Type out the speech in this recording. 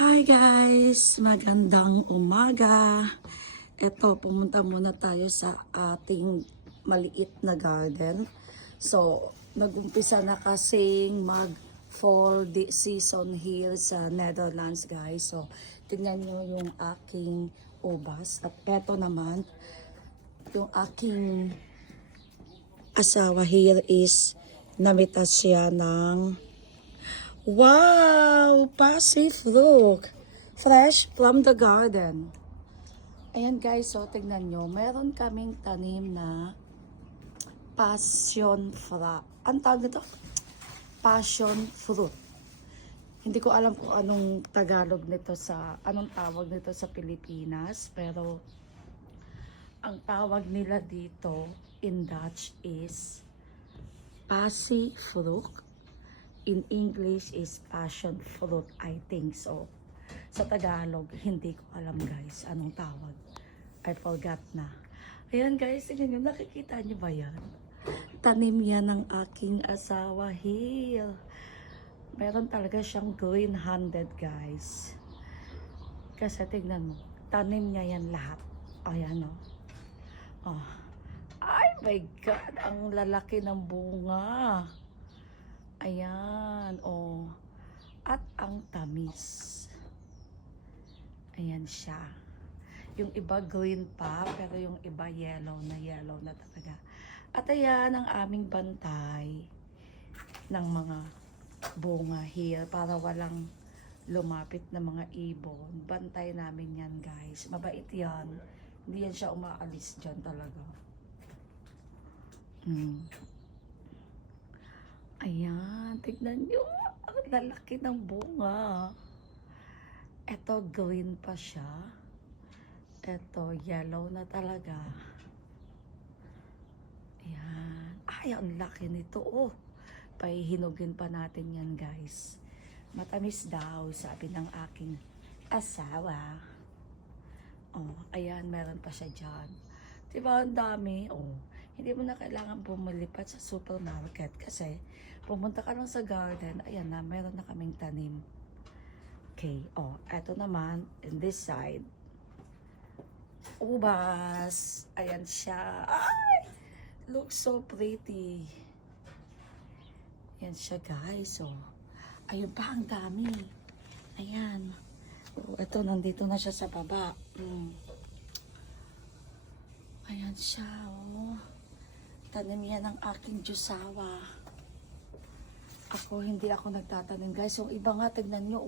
Hi guys! Magandang umaga! Eto, pumunta muna tayo sa ating maliit na garden. So, nag-umpisa na kasing mag-fall season here sa Netherlands guys. So, tingnan nyo yung aking ubas. At eto naman, yung aking asawa here is namitas siya ng wow! Passive look! Fresh from the garden. Ayan guys, so tignan nyo. Meron kaming tanim na passion fruit. Ang tawag nito? Passion fruit. Hindi ko alam kung anong Tagalog nito anong tawag nito sa Pilipinas. Pero, ang tawag nila dito in Dutch is passive fruit. In English is passion fruit, I think so. Sa Tagalog, hindi ko alam guys anong tawag. I forgot na. Ayan guys, tingnan nyo, nakikita nyo ba yan? Tanim yan ng aking asawa here. Meron talaga siyang green-handed guys. Kasi tingnan mo, tanim niya yan lahat. Ayan o. Oh. Ay my God, ang lalaki ng bunga. Ayan, oh. At ang tamis. Ayan siya. Yung iba green pa, pero yung iba yellow na talaga. At ayan ang aming bantay ng mga bunga here para walang lumapit na mga ibon. Bantay namin yan guys. Mabait yan. Hindi yan siya umaalis dyan talaga. Ayan, tignan nyo. Ang lalaki ng bunga. Ito, green pa siya. Ito, yellow na talaga. Ayan. Ay, ang laki nito. Oh, pahihinugin pa natin yan, guys. Matamis daw, sabi ng aking asawa. Oh, ayan, meron pa siya dyan. Diba, ang dami. Oh, hindi mo na kailangan bumili pa sa supermarket kasi pumunta ka lang sa garden, ayan na, meron na kaming tanim. Okay, oh, eto naman, in this side, ubas. Ayan siya. Ay! Looks so pretty. Ayan siya, guys. Oh. Ayun pa, ang dami. Ayan. Oh, eto, nandito na siya sa baba. Ayan siya, oh. Tanim yan ng aking Diyosawa. Hindi ako nagtatanim guys. Yung iba nga, tignan nyo,